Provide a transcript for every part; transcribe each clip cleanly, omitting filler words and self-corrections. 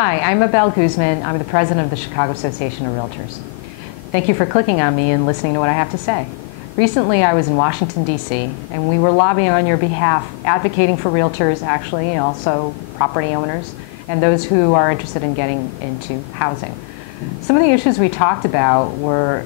Hi, I'm Mabel Guzman. I'm the president of the Chicago Association of Realtors. Thank you for clicking on me and listening to what I have to say. Recently, I was in Washington, D.C., and we were lobbying on your behalf, advocating for realtors, actually, and also property owners, and those who are interested in getting into housing. Some of the issues we talked about were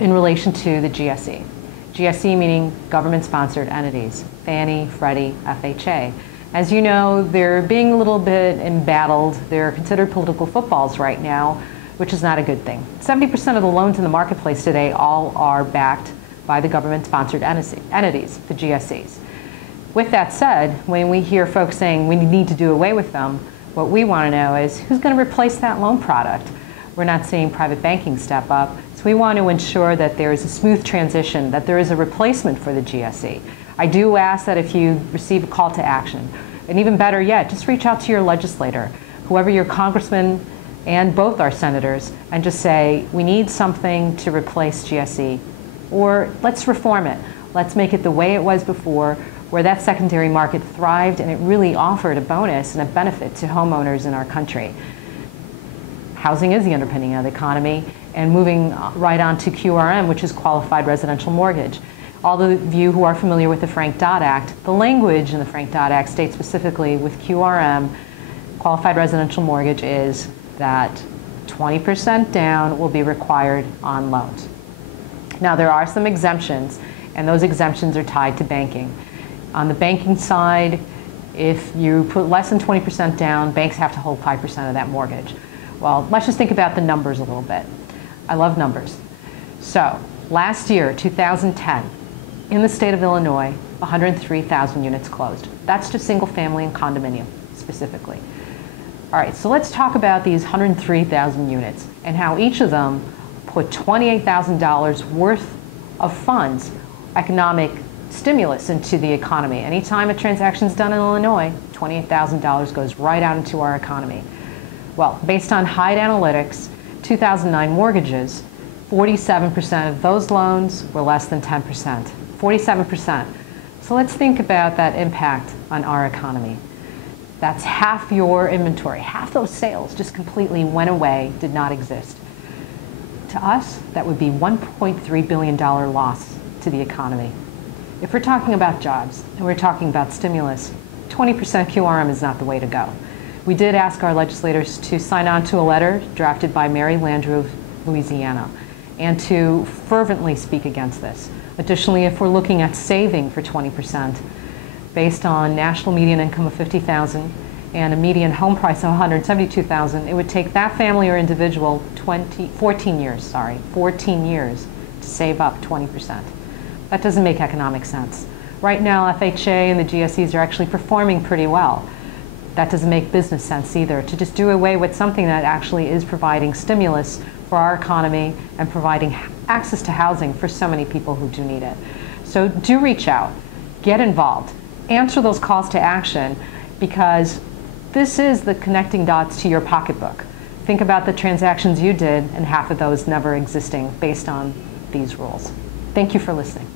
in relation to the GSE. GSE meaning government-sponsored entities, Fannie, Freddie, FHA. As you know, they're being a little bit embattled. They're considered political footballs right now, which is not a good thing. 70% of the loans in the marketplace today all are backed by the government-sponsored entities, the GSEs. With that said, when we hear folks saying we need to do away with them, what we want to know is who's going to replace that loan product? We're not seeing private banking step up, so we want to ensure that there is a smooth transition, that there is a replacement for the GSE. I do ask that if you receive a call to action, and even better yet, just reach out to your legislator, whoever your congressman and both our senators, and just say, we need something to replace GSE, or let's reform it. Let's make it the way it was before, where that secondary market thrived and it really offered a bonus and a benefit to homeowners in our country. Housing is the underpinning of the economy, and moving right on to QRM, which is qualified residential mortgage. All of you who are familiar with the Frank-Dodd Act, the language in the Frank-Dodd Act states specifically with QRM, qualified residential mortgage, is that 20% down will be required on loans. Now there are some exemptions, and those exemptions are tied to banking. On the banking side, if you put less than 20% down, banks have to hold 5% of that mortgage. Well, let's just think about the numbers a little bit. I love numbers. So last year, 2010, in the state of Illinois, 103,000 units closed. That's just single family and condominium specifically. All right, so let's talk about these 103,000 units and how each of them put $28,000 worth of funds, economic stimulus into the economy. Anytime a transaction is done in Illinois, $28,000 goes right out into our economy. Well, based on Hyde Analytics, 2009 mortgages, 47% of those loans were less than 10%. 47%. So let's think about that impact on our economy. That's half your inventory. Half those sales just completely went away, did not exist. To us, that would be $1.3 billion loss to the economy. If we're talking about jobs and we're talking about stimulus, 20% QRM is not the way to go. We did ask our legislators to sign on to a letter drafted by Mary Landrieu of Louisiana and to fervently speak against this. Additionally, if we're looking at saving for 20% based on national median income of $50,000 and a median home price of $172,000, it would take that family or individual 14 years to save up 20%. That doesn't make economic sense. Right now, FHA and the GSEs are actually performing pretty well. That doesn't make business sense either, to just do away with something that actually is providing stimulus for our economy and providing access to housing for so many people who do need it. So do reach out, get involved, answer those calls to action, because this is the connecting dots to your pocketbook. Think about the transactions you did and half of those never existing based on these rules. Thank you for listening.